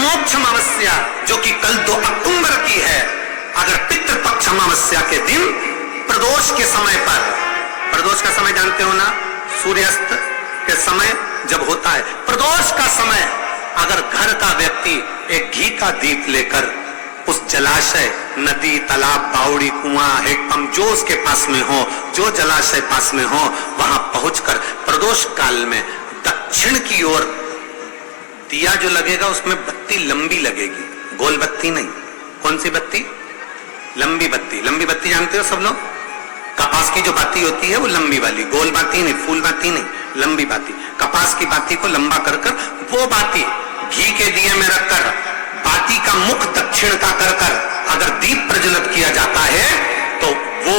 पितृमोक्ष अमावस्या जो कि कल 2 अक्टूबर की है, अगर पितृपक्ष अमावस्या के दिन प्रदोष के समय पर, प्रदोष का समय जानते हो ना, सूर्यास्त के समय जब होता है प्रदोष का समय, अगर घर का व्यक्ति एक घी का दीप लेकर उस जलाशय, नदी, तालाब, बावड़ी, कुआं, हैंडपंप जो उसके पास में हो, जो जलाशय पास में हो, वहां पहुंचकर प्रदोष काल में दक्षिण की ओर दिया जो लगेगा उसमें बत्ती लंबी लगेगी, गोल बत्ती नहीं। कौन सी बत्ती? लंबी बत्ती। लंबी बत्ती जानते हो सब लोग? कपास की जो बाती होती है वो लंबी वाली, गोल बाती नहीं, फूल बाती नहीं, लंबी बाती। कपास की बाती को लंबा कर कर वो बाती घी के दिए में रखकर बाती का मुख दक्षिण का कर कर अगर दीप प्रज्वलित किया जाता है तो वो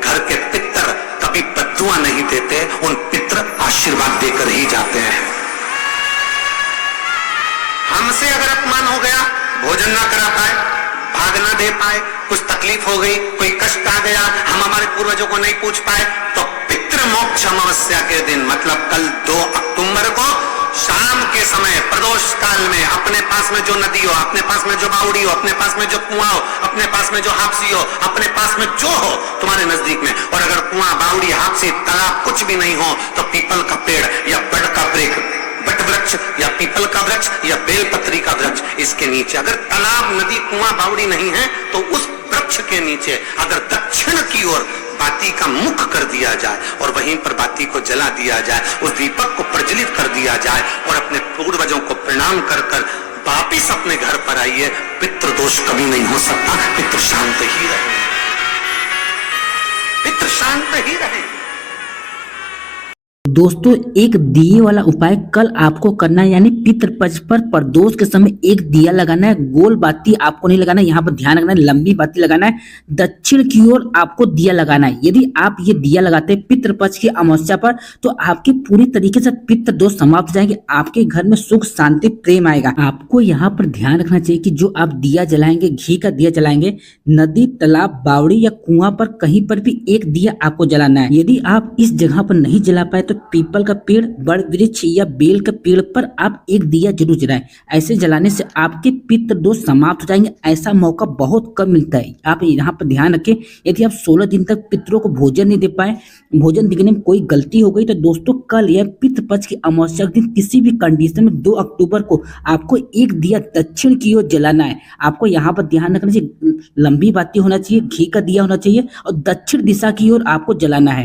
घर के पितर कभी बद्दुआ नहीं देते, उन पितर आशीर्वाद देकर ही जाते हैं। हमसे अगर अपमान हो गया, भोजन ना करा पाए, भाग ना दे पाए, कुछ तकलीफ हो गई, कोई कष्ट आ गया, हम हमारे पूर्वजों को नहीं पूछ पाए, तो पितृमोक्ष अमावस्या के दिन मतलब कल 2 अक्टूबर को शाम के समय प्रदोष काल में अपने पास में जो नदी हो, अपने पास में जो बावड़ी हो, अपने पास में जो कुआं हो, अपने पास में जो हापसी हो, अपने पास में जो हो तुम्हारे नजदीक में, और अगर कुआं, बावड़ी, हापसी, तालाब कुछ भी नहीं हो तो पीपल का पेड़ या बड़ का बट वृक्ष या पीपल का वृक्ष या बेलपत्री का वृक्ष, इसके नीचे, अगर तालाब, नदी, कुआं, बावड़ी नहीं है तो उस वृक्ष के नीचे अगर दक्षिण की ओर बाती का मुख कर दिया जाए और वहीं पर बाती को जला दिया जाए, उस दीपक को प्रज्वलित कर दिया जाए और अपने पूर्वजों को प्रणाम कर कर वापिस अपने घर पर आइए, पितृदोष कभी नहीं हो सकता, पितृ शांत ही रहे, पितृ शांत ही रहे। दोस्तों एक दिए वाला उपाय कल आपको करना है, यानी पितृपक्ष पर प्रदोष के समय एक दिया लगाना है। गोल बाती आपको नहीं लगाना है, यहाँ पर ध्यान रखना है, लंबी बाती लगाना है, दक्षिण की ओर आपको दिया लगाना है। यदि आप ये दिया लगाते हैं पितृपक्ष की अमावस्या पर तो आपकी पूरी तरीके से पितृ दोष समाप्त हो जाएंगे, आपके घर में सुख शांति प्रेम आएगा। आपको यहाँ पर ध्यान रखना चाहिए कि जो आप दिया जलाएंगे, घी का दिया जलाएंगे, नदी, तालाब, बावड़ी या कुआं पर कहीं पर भी एक दिया आपको जलाना है। यदि आप इस जगह पर नहीं जला पाए तो पीपल का पेड़, बड़ वृक्ष या बेल का पेड़ पर आप एक दिया जरूर जलाएं। ऐसे जलाने से आपके पितृ दोष समाप्त हो जाएंगे। ऐसा मौका बहुत कम मिलता है, आप यहाँ पर ध्यान रखें। यदि आप 16 दिन तक पितरों को भोजन नहीं दे पाए, भोजन देने में कोई गलती हो गई तो दोस्तों कल यह पितृपक्ष की अमावस्या के दिन किसी भी कंडीशन में 2 अक्टूबर को आपको एक दिया दक्षिण की ओर जलाना है। आपको यहाँ पर ध्यान रखना चाहिए, लंबी बाती होना चाहिए, घी का दिया होना चाहिए और दक्षिण दिशा की ओर आपको जलाना है।